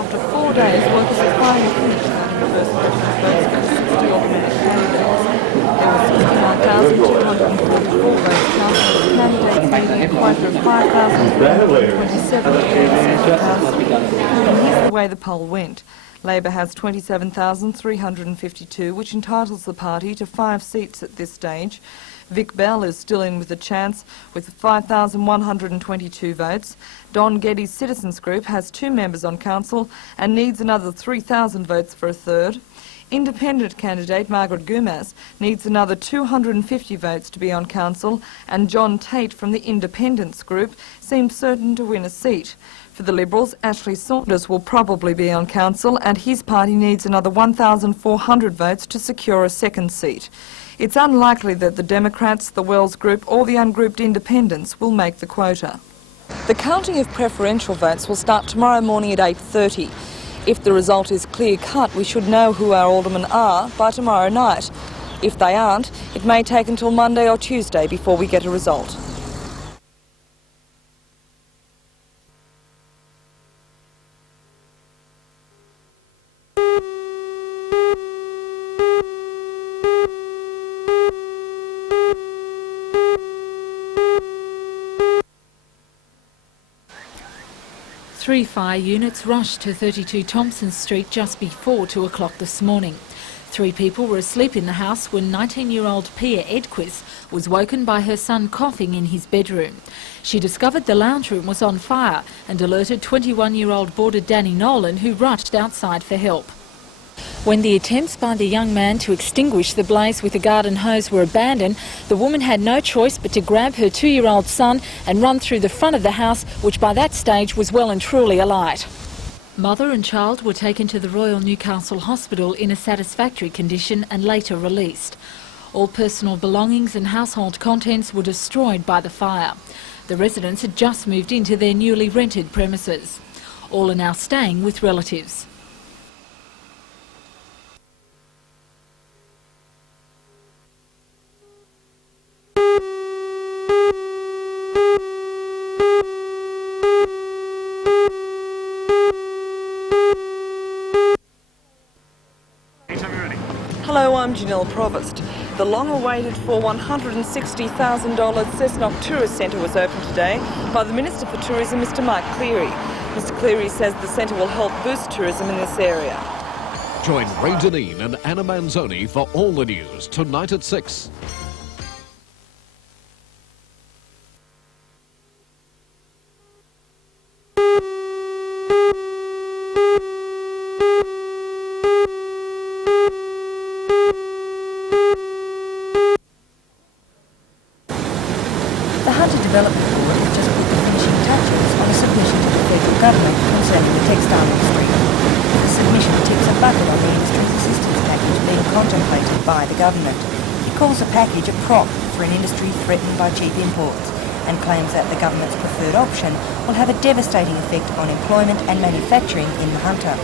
After 4 days, workers have finally finished counting the first Indigenous votes for 60 automatic candidates. There were 69,244 votes counted, with candidates needing a quota of 5,327 to get the Senate passed. And here's the way the poll went. Labor has 27,352, which entitles the party to 5 seats at this stage. Vic Bell is still in with a chance with 5,122 votes. Don Geddes Citizens Group has 2 members on council and needs another 3,000 votes for a third. Independent candidate Margaret Gumas needs another 250 votes to be on council, and John Tate from the Independents Group seems certain to win a seat. For the Liberals, Ashley Saunders will probably be on council, and his party needs another 1,400 votes to secure a second seat. It's unlikely that the Democrats, the Wells Group or the ungrouped independents will make the quota. The counting of preferential votes will start tomorrow morning at 8:30. If the result is clear-cut, we should know who our aldermen are by tomorrow night. If they aren't, it may take until Monday or Tuesday before we get a result. Three fire units rushed to 32 Thompson Street just before 2 o'clock this morning. 3 people were asleep in the house when 19-year-old Pia Edquist was woken by her son coughing in his bedroom. She discovered the lounge room was on fire and alerted 21-year-old boarder Danny Nolan, who rushed outside for help. When the attempts by the young man to extinguish the blaze with a garden hose were abandoned, the woman had no choice but to grab her 2-year-old son and run through the front of the house, which by that stage was well and truly alight. Mother and child were taken to the Royal Newcastle Hospital in a satisfactory condition and later released. All personal belongings and household contents were destroyed by the fire. The residents had just moved into their newly rented premises. All are now staying with relatives. Hello, I'm Janelle Provost. The long-awaited for $160,000 Cessnock Tourist Centre was opened today by the Minister for Tourism, Mr Mike Cleary. Mr Cleary says the centre will help boost tourism in this area. Join Ray Deneen and Anna Manzoni for all the news tonight at 6. The Hunter Development Board has just put the finishing touches on a submission to the federal government concerning the textile industry. The submission tips a bucket on the industry's assistance package being contemplated by the government. It calls the package a prop for an industry threatened by cheap imports and claims that the government's preferred option will have a devastating effect on employment and manufacturing in the Hunter.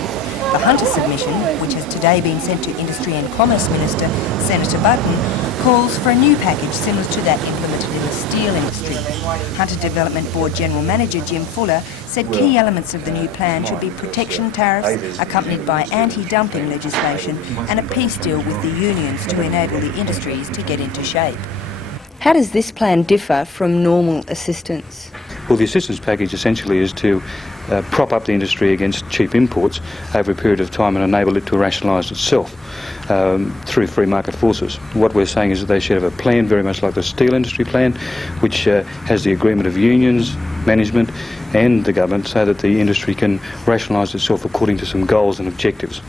The Hunter submission, which has today been sent to Industry and Commerce Minister Senator Button, calls for a new package similar to that implemented in the steel industry. Hunter Development Board General Manager Jim Fuller said key elements of the new plan should be protection tariffs accompanied by anti-dumping legislation and a peace deal with the unions to enable the industries to get into shape. How does this plan differ from normal assistance? Well, the assistance package essentially is to prop up the industry against cheap imports over a period of time and enable it to rationalise itself through free market forces. What we're saying is that they should have a plan very much like the steel industry plan, which has the agreement of unions, management and the government so that the industry can rationalise itself according to some goals and objectives.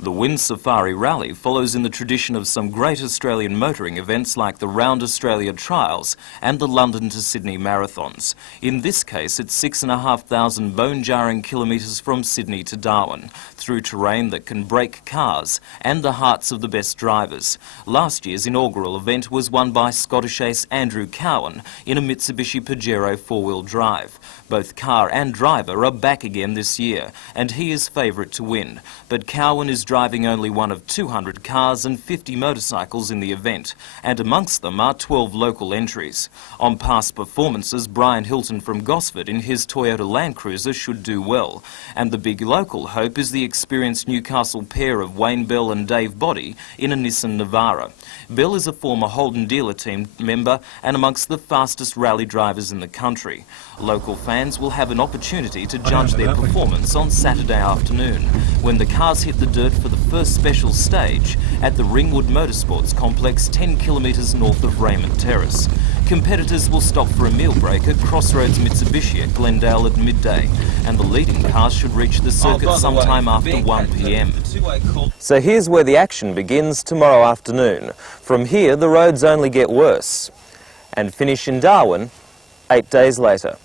The Wind Safari Rally follows in the tradition of some great Australian motoring events like the Round Australia Trials and the London to Sydney Marathons. In this case, it's 6,500 bone-jarring kilometres from Sydney to Darwin, through terrain that can break cars and the hearts of the best drivers. Last year's inaugural event was won by Scottish ace Andrew Cowan in a Mitsubishi Pajero four-wheel drive. Both car and driver are back again this year, and he is favourite to win. But Cowan is driving only one of 200 cars and 50 motorcycles in the event, and amongst them are 12 local entries. On past performances, Brian Hilton from Gosford in his Toyota Land Cruiser should do well, and the big local hope is the experienced Newcastle pair of Wayne Bell and Dave Boddy in a Nissan Navara. Bell is a former Holden dealer team member and amongst the fastest rally drivers in the country. Local fans will have an opportunity to judge their performance on Saturday afternoon, when the cars hit the dirt for the first special stage at the Ringwood Motorsports Complex 10 kilometres north of Raymond Terrace. Competitors will stop for a meal break at Crossroads Mitsubishi at Glendale at midday, and the leading cars should reach the circuit sometime after 1 p.m. So here's where the action begins tomorrow afternoon. From here, the roads only get worse, and finish in Darwin 8 days later.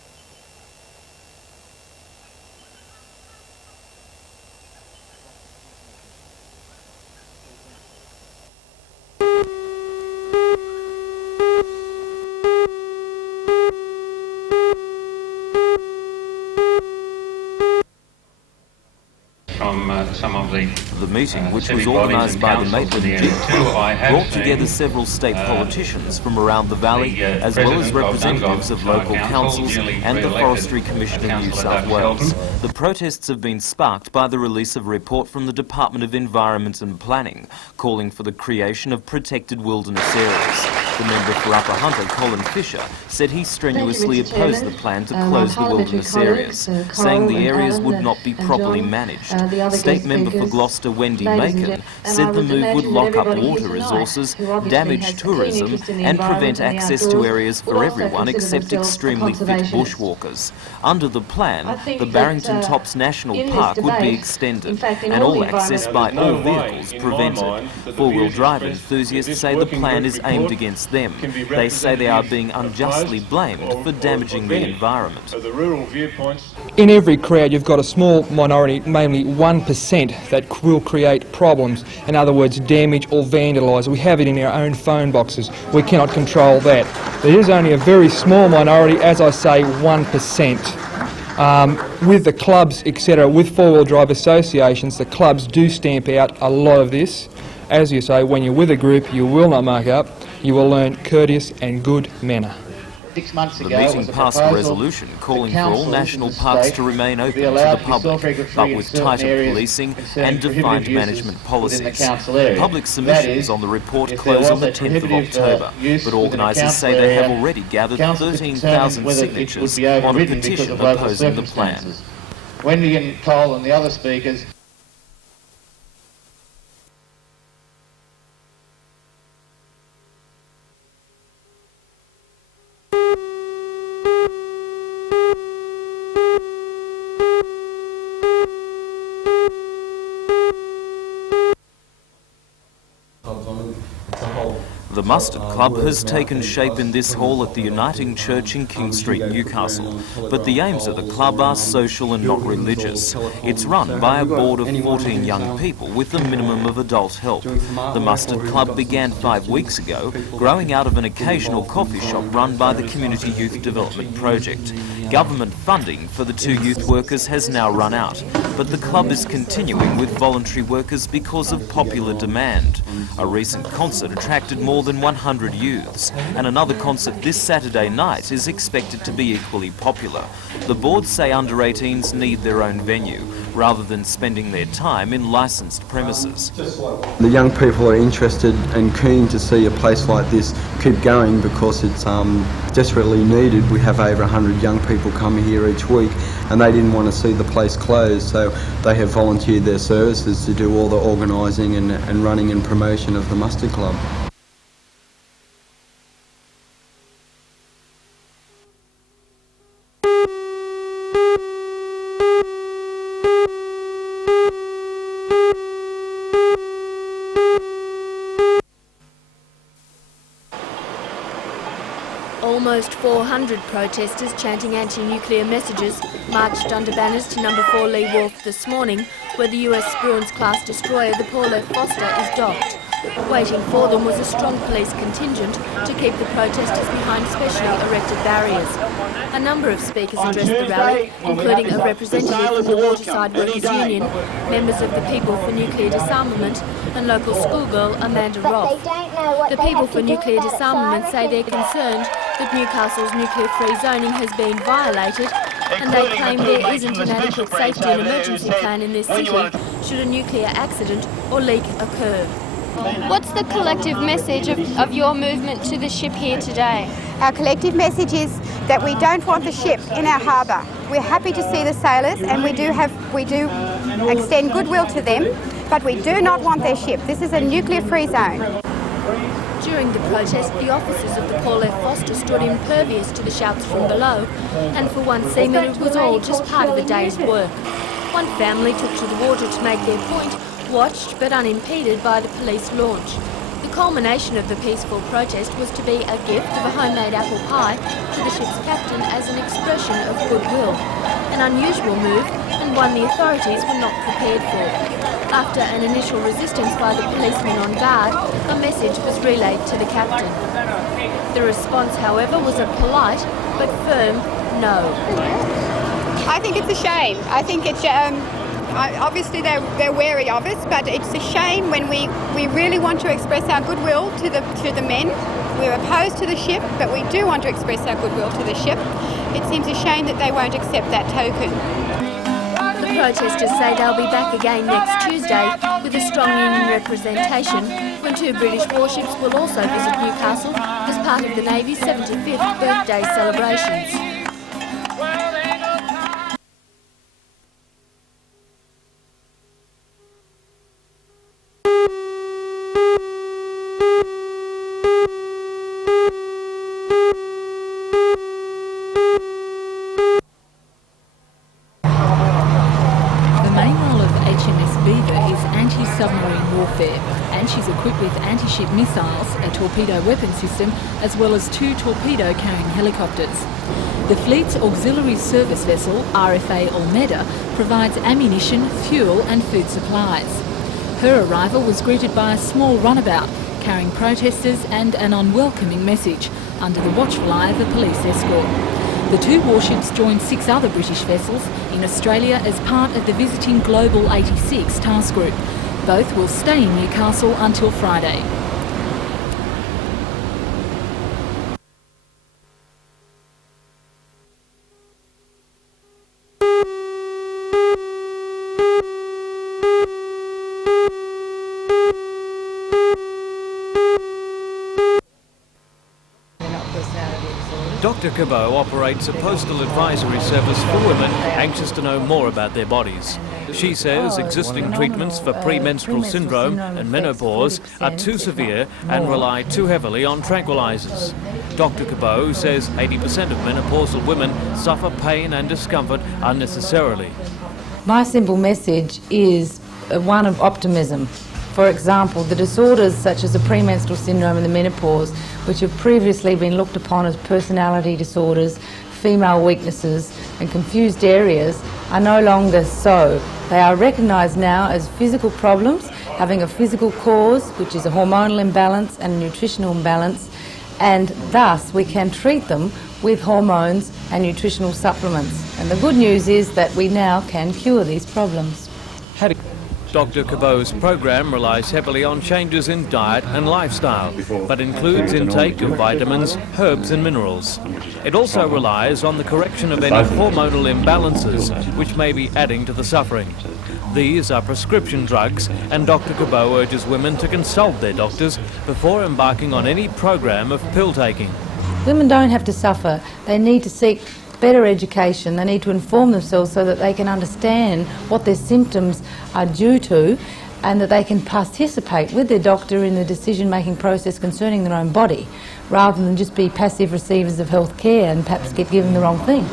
Some of the meeting, which was organised by the Maitland Jig Club, brought together several state politicians from around the valley, as well as representatives of local councils and the Forestry Commission of New South Wales. The protests have been sparked by the release of a report from the Department of Environment and Planning, calling for the creation of protected wilderness areas. The member for Upper Hunter, Colin Fisher, said he strenuously opposed the plan to close the wilderness areas, saying the areas would not be properly managed. State member for Gloucester, Wendy Macon, said the move would lock up water resources, damage tourism and prevent access to areas for everyone except extremely fit bushwalkers. Under the plan, the Barrington Tops National Park would be extended and all access by all vehicles prevented. Four-wheel drive enthusiasts say the plan is aimed against them. They say they are being unjustly blamed for damaging the environment. In every crowd you've got a small minority, mainly 1%, that will create problems. In other words, damage or vandalise. We have it in our own phone boxes. We cannot control that. There is only a very small minority, as I say, 1%. With the clubs, etc., with four-wheel drive associations, the clubs do stamp out a lot of this. As you say, when you're with a group, you will not mark up. You will learn courteous and good manner. 6 months the ago, meeting passed a resolution calling for all national parks to remain open to the public, but with tighter policing and defined management policies. Public submissions on the report close on the 10th of October, but organisers say they have already gathered 13,000 signatures on a petition opposing the plan. Wendy and Cole and the other speakers The Mustard Club has taken shape in this hall at the Uniting Church in King Street, Newcastle, but the aims of the club are social and not religious. It's run by a board of 14 young people with a minimum of adult help. The Mustard Club began 5 weeks ago, growing out of an occasional coffee shop run by the Community Youth Development Project. Government funding for the 2 youth workers has now run out, but the club is continuing with voluntary workers because of popular demand. A recent concert attracted more than 100 youths, and another concert this Saturday night is expected to be equally popular. The board say under-18s need their own venue, rather than spending their time in licensed premises. The young people are interested and keen to see a place like this keep going because it's desperately needed. We have over 100 young people coming here each week and they didn't want to see the place closed, so they have volunteered their services to do all the organising and running and promotion of the Mustard Club. Almost 400 protesters chanting anti-nuclear messages marched under banners to number 4 Lee Wharf this morning, where the US Bruins-class destroyer, the Paul F. Foster, is docked. Waiting for them was a strong police contingent to keep the protesters behind specially erected barriers. A number of speakers addressed the rally, including a representative from the Waterside Workers' Union, members of the People for Nuclear Disarmament and local schoolgirl Amanda Roth. The People for Nuclear Disarmament say they're concerned that Newcastle's nuclear-free zoning has been violated, and they claim there isn't an adequate safety and emergency plan in this city should a nuclear accident or leak occur. What's the collective message of your movement to the ship here today? Our collective message is that we don't want the ship in our harbour. We're happy to see the sailors, and we do extend goodwill to them, but we do not want their ship. This is a nuclear-free zone. During the protest, the officers of the Paul F. Foster stood impervious to the shouts from below, and for one seaman it was all just part of a day's work. One family took to the water to make their point, watched but unimpeded by the police launch. The culmination of the peaceful protest was to be a gift of a homemade apple pie to the ship's captain as an expression of goodwill. An unusual move, and one the authorities were not prepared for. After an initial resistance by the policemen on guard, a message was relayed to the captain. The response, however, was a polite but firm no. I think it's a shame. I think it's obviously they're wary of us, but it's a shame when we really want to express our goodwill to the men. We're opposed to the ship, but we do want to express our goodwill to the ship. It seems a shame that they won't accept that token. The protesters say they'll be back again next Tuesday with a strong union representation, when 2 British warships will also visit Newcastle as part of the Navy's 75th birthday celebrations. Submarine warfare, and she's equipped with anti-ship missiles, a torpedo weapon system, as well as 2 torpedo-carrying helicopters. The fleet's auxiliary service vessel, RFA Almeida, provides ammunition, fuel and food supplies. Her arrival was greeted by a small runabout, carrying protesters and an unwelcoming message, under the watchful eye of a police escort. The 2 warships joined 6 other British vessels in Australia as part of the visiting Global 86 task group. Both will stay in Newcastle until Friday. Dr. Cabot operates a postal advisory service for women anxious to know more about their bodies. She says existing treatments for premenstrual syndrome and menopause are too severe and rely too heavily on tranquilizers. Dr. Cabot says 80% of menopausal women suffer pain and discomfort unnecessarily. My simple message is one of optimism. For example, the disorders such as the premenstrual syndrome and the menopause, which have previously been looked upon as personality disorders, female weaknesses and confused areas, are no longer so. They are recognised now as physical problems having a physical cause, which is a hormonal imbalance and a nutritional imbalance, and thus we can treat them with hormones and nutritional supplements. And the good news is that we now can cure these problems. Dr. Cabot's program relies heavily on changes in diet and lifestyle, but includes intake of vitamins, herbs and minerals. It also relies on the correction of any hormonal imbalances which may be adding to the suffering. These are prescription drugs, and Dr. Cabot urges women to consult their doctors before embarking on any program of pill taking. Women don't have to suffer. They need to seek better education. They need to inform themselves so that they can understand what their symptoms are due to, and that they can participate with their doctor in the decision-making process concerning their own body, rather than just be passive receivers of health care and perhaps get given the wrong thing.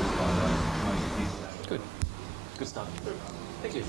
Good. Good stuff. Thank you.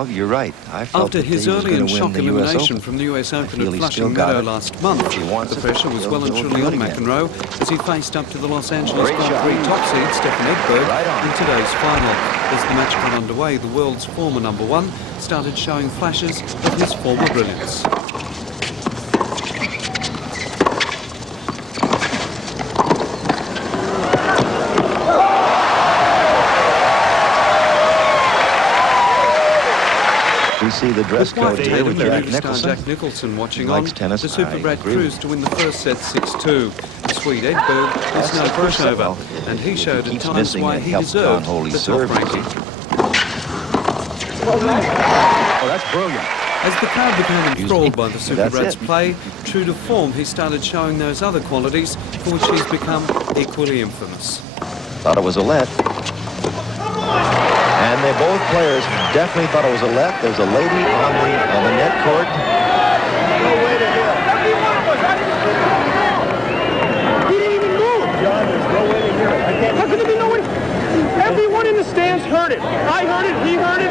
Oh, you're right. I felt After that his he was early gonna and win shock the US elimination Open. from the US Open feel at he's Flushing still got Meadow it. last month, If he wants the it, pressure was he'll well and do truly it on again. McEnroe as he faced up to the Los Angeles Great Grand shot. Prix top seed Stefan Edberg Right on. in today's final. As the match got underway, the world's former number one started showing flashes of his former brilliance. We see the dress With wife code here with Jack star Nicholson. Jack Nicholson watching He on, likes tennis. the Super I Brat agree. cruised to win the first set 6-2. The Swede Edberg was That's no the first set. pushover, Well, and he showed at keeps times missing why and he helps deserved John Holy the top serve. ranking. Oh, that's brilliant. As the crowd became enthralled by the That's Super Brat's it. play, true to form, he started showing those other qualities for which he's become equally infamous. Thought it was a let. And they both players definitely thought it was a let. There's a lady on the net court. No way to hit. He didn't even move. John, there's no way to hear it. How could there be no way? Everyone in the stands heard it. I heard it. He heard it.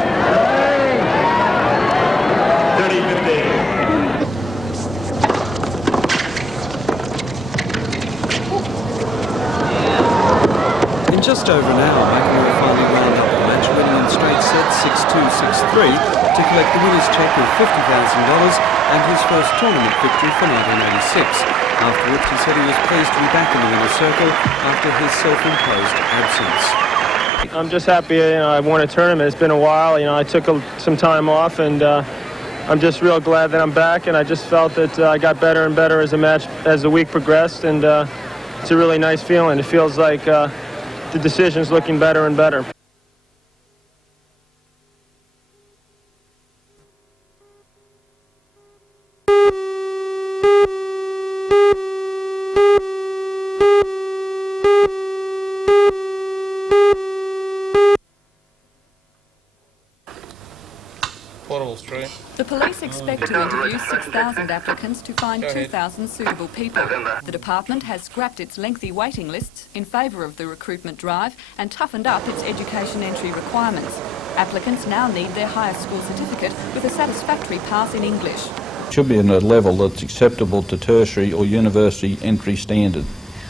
30-15. In just over an hour, McEnroe finally wound up the match, winning in straight sets 6-2, 6-3 to collect the winner's cheque of $50,000 and his first tournament victory for 1986. Afterwards, he said he was pleased to be back in the winner's circle after his self-imposed absence. I'm just happy, I won a tournament. It's been a while. I took some time off, and I'm just real glad that I'm back. And I just felt that I got better and better as the week progressed, and it's a really nice feeling. It feels like the decision's looking better and better. The police expect to interview 6,000 applicants to find 2,000 suitable people. The department has scrapped its lengthy waiting lists in favour of the recruitment drive and toughened up its education entry requirements. Applicants now need their higher school certificate with a satisfactory pass in English. Should be at a level that's acceptable to tertiary or university entry standard.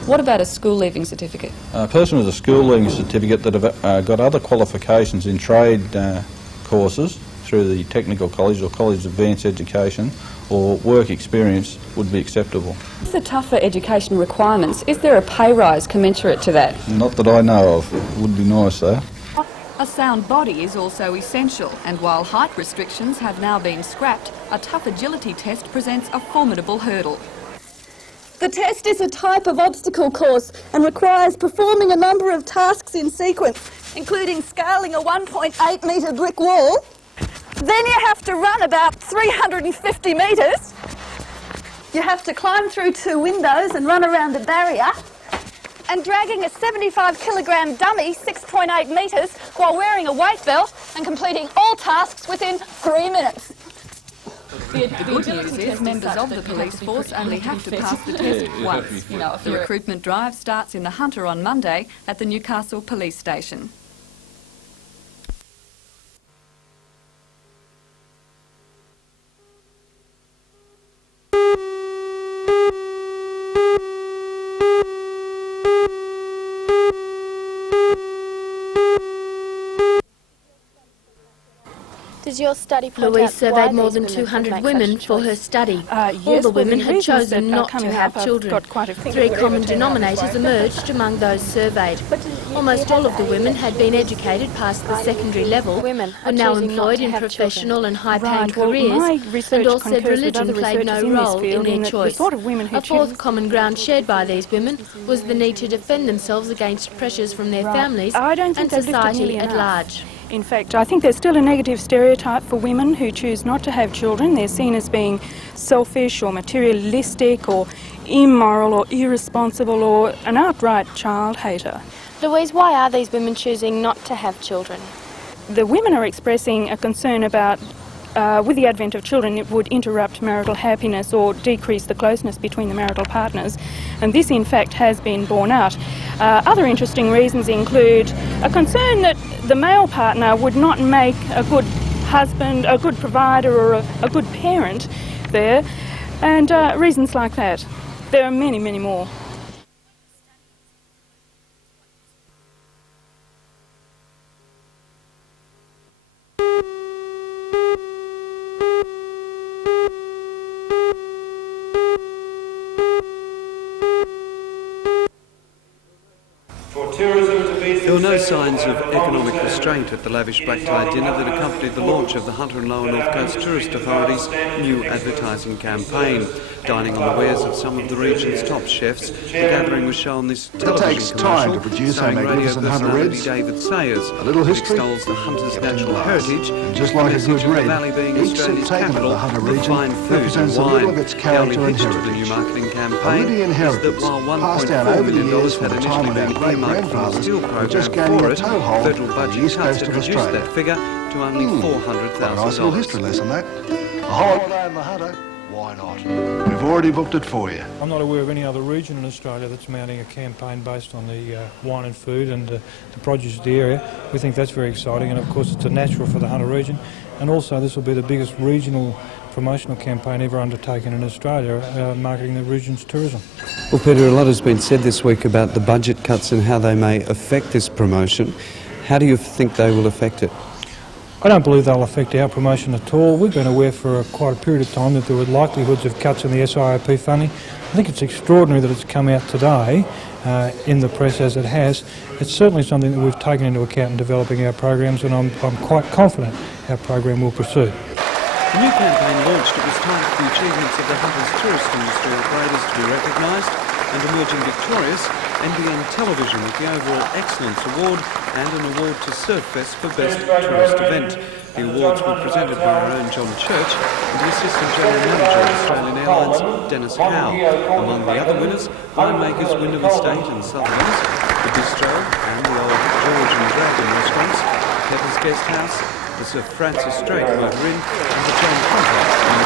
What about a school leaving certificate? A person with a school leaving certificate that have got other qualifications in trade courses through the technical college or college of advanced education or work experience would be acceptable. With the tougher education requirements, is there a pay rise commensurate to that? Not that I know of. It would be nice though. A sound body is also essential, and while height restrictions have now been scrapped, a tough agility test presents a formidable hurdle. The test is a type of obstacle course and requires performing a number of tasks in sequence, including scaling a 1.8 metre brick wall. Then you have to run about 350 metres. You have to climb through 2 windows and run around a barrier. And dragging a 75-kilogram dummy 6.8 metres while wearing a weight belt and completing all tasks within 3 minutes. The good news is members of the police force only have to pass the test once. The recruitment drive starts in the Hunter on Monday at the Newcastle Police Station. Does your study point Louise out surveyed why more these than women 200 make women such a for choice? her study. Yes, All the well, women the had reasons chosen that are not to coming have up, I've children. got quite a few. Three common denominators emerged among those surveyed. Almost all of the women had been educated past the secondary level, were now employed in professional and high-paying careers, and all said religion played no role in their choice. A fourth common ground shared by these women was the need to defend themselves against pressures from their families and society at large. In fact, I think there's still a negative stereotype for women who choose not to have children. They're seen as being selfish or materialistic or immoral or irresponsible or an outright child hater. Louise, why are these women choosing not to have children? The women are expressing a concern about with the advent of children, it would interrupt marital happiness or decrease the closeness between the marital partners, and this in fact has been borne out. Other interesting reasons include a concern that the male partner would not make a good husband, a good provider or a good parent there, and reasons like that. There are many, many more. There were no signs of economic restraint at the lavish black tie dinner that accompanied the launch of the Hunter and Lower North Coast Tourist Authority's new advertising campaign. Dining on the wares of some of the region's top chefs, the gathering was shown this television commercial to produce starring our radio magnificent Hunter personality Reds. David Sayers, A little who history, extols the Hunter's kept in natural glass. heritage, And just the like a message good of the red, valley being each Australia's taken of capital the Hunter of region fine food and represents a little wine. of its The only character and hitch to the heritage. new marketing A campaign Lydian is that inheritance while passed down $1.4 over the million years had from the time initially of our been earmarked from the great-grandfathers, steel were just program gaining for a it, toehold federal on the budget east cuts coast have of reduced Australia. that figure to only A nice little history $400,000. lesson, that. A holiday in the Hunter? Why not? We've already booked it for you. I'm not aware of any other region in Australia that's mounting a campaign based on the wine and food and the produce of the area. We think that's very exciting, and of course it's a natural for the Hunter region, and also this will be the biggest regional promotional campaign ever undertaken in Australia, marketing the region's tourism. Well, Peter, a lot has been said this week about the budget cuts and how they may affect this promotion. How do you think they will affect it? I don't believe they'll affect our promotion at all. We've been aware for quite a period of time that there were likelihoods of cuts in the SIOP funding. I think it's extraordinary that it's come out today in the press as it has. It's certainly something that we've taken into account in developing our programs, and I'm quite confident our program will proceed. The new campaign launched, it was time for the achievements of the Hunter's tourist industry operators to be recognised, and emerging victorious, NBN Television with the overall Excellence Award and an award to Surffest for Best Tourist Event. The awards were presented by our own John Church and the Assistant General Manager of Australian Airlines, Dennis Howe. Among the other winners, winemakers Wyndham Estate and Southerns, the Bistro and the old George and Dragon restaurants, Pepper's Guest House, the Sir Francis Strait Motor Inn and the John Complex in